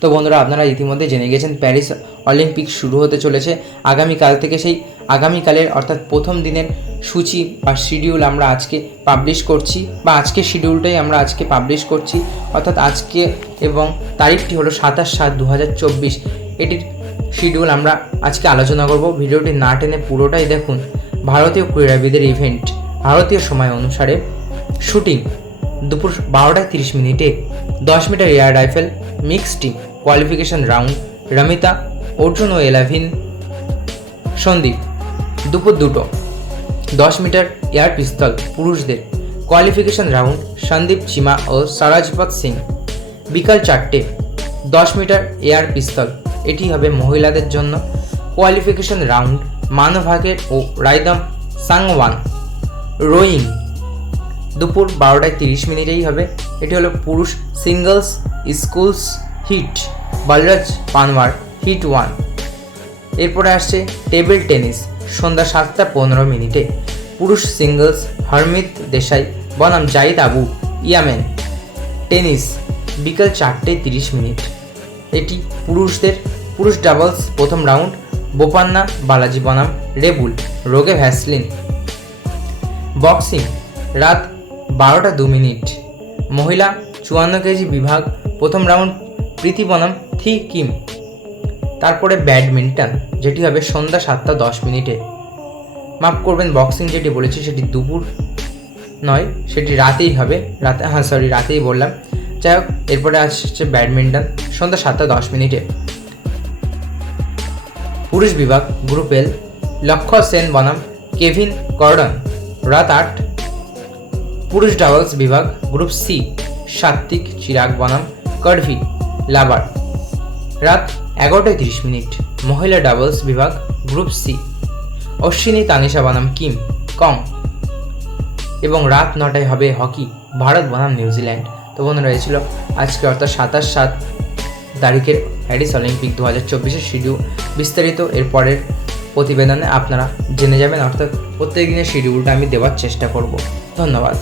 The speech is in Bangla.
তো বন্ধুরা, আপনারা ইতিমধ্যে জেনে গেছেন, প্যারিস অলিম্পিক শুরু হতে চলেছে। আগামীকাল থেকে সেই আগামীকালের অর্থাৎ প্রথম দিনের সূচি বা শিডিউল আমরা আজকে পাবলিশ করছি বা আজকে শিডিউলটাই আমরা আজকে পাবলিশ করছি। অর্থাৎ আজকে এবং তারিখটি হলো সাতাশ সাত দু হাজার চব্বিশ। এটির শিডিউল আমরা আজকে আলোচনা করব। ভিডিওটি না টেনে পুরোটাই দেখুন। ভারতীয় ক্রীড়াবিদের ইভেন্ট ভারতীয় সময় অনুসারে শুটিং দুপুর বারোটায় তিরিশ মিনিটে, দশ metre air rifle mix team qualification round Ramita Arjun ও এলাভিন সন্দীপ দুপুর দুটো, দশ মিটার এয়ার পিস্তল পুরুষদের। কোয়ালিফিকেশন রাউন্ড সন্দীপ চিমা ও সারাজপত সিং বিকাল চারটে, দশ মিটার এয়ার পিস্তল এটি হবে মহিলাদের জন্য। কোয়ালিফিকেশন রাউন্ড মানভাগের ও রাইদম সাংওয়ান। রোয়িং দুপুর বারোটায় তিরিশ মিনিটেই হবে। এটি হলো পুরুষ singles sculls heat, Balraj Panwar, heat one. এরপরে আসছে টেবিল টেনিস, সন্ধ্যা সাতটা পনেরো মিনিটে। পুরুষ সিঙ্গলস হরমিত দেশাই, বনাম জাহিদ আবু, ইয়ামেন। টেনিস, বিকাল চারটে তিরিশ মিনিট। এটি পুরুষদের, পুরুষ ডাবলস প্রথম রাউন্ড, বোপান্না, বালাজি বনাম, রেবুল, রোগে ভ্যাসলিন। বক্সিং, রাত বারোটা দু মিনিট। মহিলা চুয়ান্ন কেজি বিভাগ, প্রথম রাউন্ড প্রীতি বনাম থি কিম তারপরে ব্যাডমিন্টন, যেটি হবে সন্ধ্যা সাতটা দশ মিনিটে। মাফ করবেন, বক্সিং যেটি বলেছি সেটি দুপুর নয়, সেটি রাতেই হবে। রাতে হ্যাঁ সরি রাতেই বললাম। যাই হোক, এরপরে আসছে ব্যাডমিন্টন, সন্ধ্যা সাতটা দশ মিনিটে। পুরুষ বিভাগ, গ্রুপ এল, লক্ষ্য সেন বনাম, কেভিন কর্ডন রাত আট, পুরুষ ডাবলস বিভাগ, গ্রুপ সি সাত্বিক চিরাগ বনাম কড়ভি লাবার রাত এগারোটায় তিরিশ মিনিট। মহিলা ডাবলস বিভাগ, গ্রুপ সি। অশ্বিনী, তানিশা বনাম, কিম, কং। এবং রাত নটায় হবে হকি, ভারত বনাম, নিউজিল্যান্ড। তো বন্ধুরা, এই ছিল আজকে অর্থাৎ সাতাশ সাত তারিখের প্যারিস অলিম্পিক দু হাজার চব্বিশের শিডিউল বিস্তারিত এর পরের প্রতিবেদনে আপনারা জেনে যাবেন, অর্থাৎ প্রত্যেক দিনের শিডিউলটা আমি দেওয়ার চেষ্টা করব। ধন্যবাদ।